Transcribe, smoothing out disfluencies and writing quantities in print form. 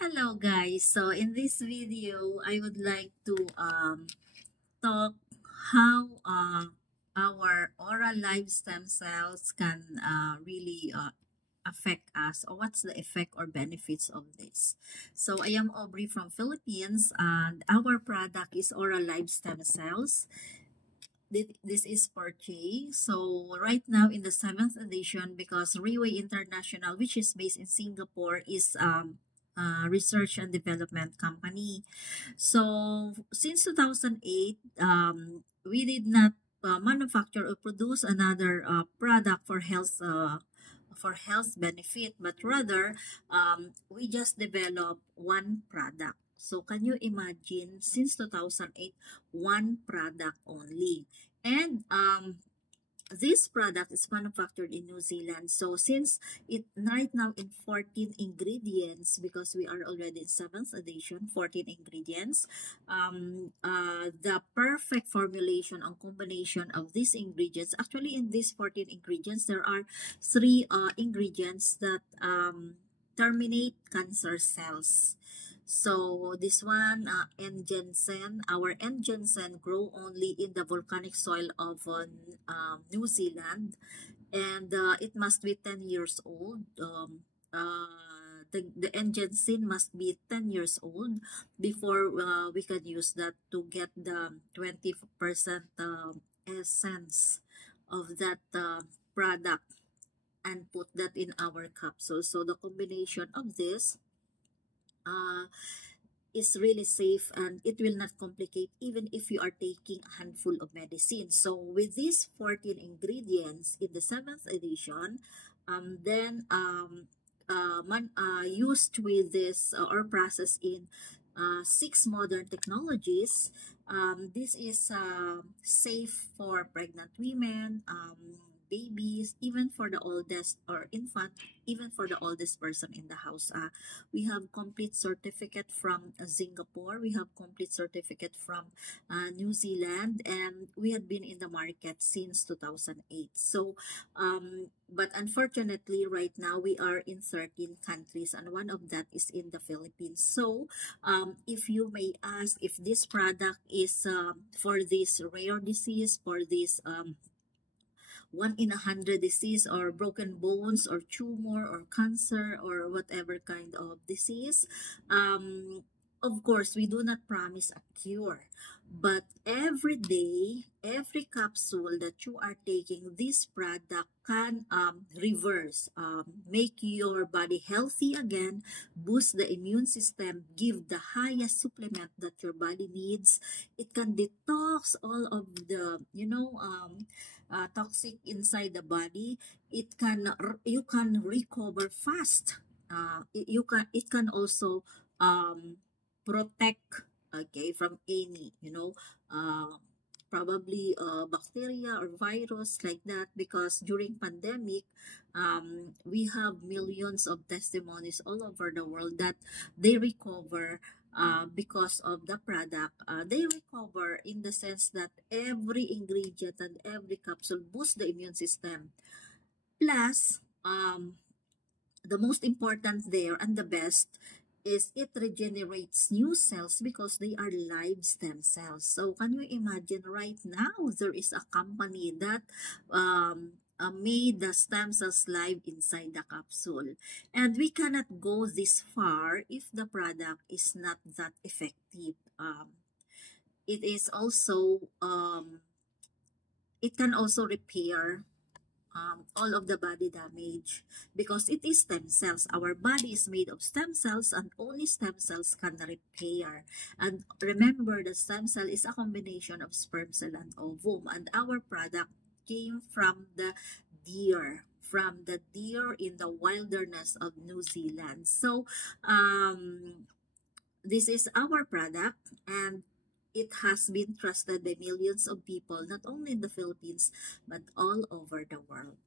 Hello guys, so in this video I would like to talk how our oral live stem cells can really affect us, or what's the effect or benefits of this. So I am Aubrey from Philippines, and our product is oral live stem cells. This is Porche. So right now in the 7th edition, because Rayway International, which is based in Singapore, is research and development company. So since 2008, we did not manufacture or produce another product for health benefit, but rather we just developed one product. So can you imagine, since 2008, one product only. And this product is manufactured in New Zealand. So since it right now in 14 ingredients, because we are already in 7th edition, 14 ingredients, the perfect formulation or combination of these ingredients, actually in these 14 ingredients, there are three ingredients that terminate cancer cells. So this one, N-Ginseng, our N-Ginseng grow only in the volcanic soil of New Zealand, and it must be 10 years old. The N-Ginseng must be 10 years old before we can use that to get the 20% essence of that product and put that in our capsule. So the combination of this uh, is really safe, and it will not complicate even if you are taking a handful of medicine. So with these 14 ingredients in the 7th edition, then used with this or processed in 6 modern technologies. This is safe for pregnant women, babies, even for the oldest or infant, even for the oldest person in the house. We have complete certificate from Singapore. We have complete certificate from New Zealand, and we had been in the market since 2008. So, but unfortunately, right now we are in 13 countries, and one of that is in the Philippines. So, if you may ask if this product is for this rare disease, for this 1 in 100 disease, or broken bones, or tumor, or cancer, or whatever kind of disease. Of course, we do not promise a cure, but every day, every capsule that you are taking, this product can reverse, make your body healthy again, boost the immune system, give the highest supplement that your body needs. It can detox all of the, toxic inside the body. You can recover fast. It can also protect, okay, from any probably bacteria or virus like that, because during pandemic we have millions of testimonies all over the world that they recover because of the product. They recover in the sense that every ingredient and every capsule boosts the immune system. Plus, the most important there and the best is it regenerates new cells because they are live stem cells. So can you imagine, right now there is a company that made the stem cells live inside the capsule, and we cannot go this far if the product is not that effective. It is also it can also repair all of the body damage, because it is stem cells. Our body is made of stem cells, and only stem cells can repair. And remember, the stem cell is a combination of sperm cell and ovum, and our product came from the deer in the wilderness of New Zealand. So this is our product, and it has been trusted by millions of people, not only in the Philippines, but all over the world.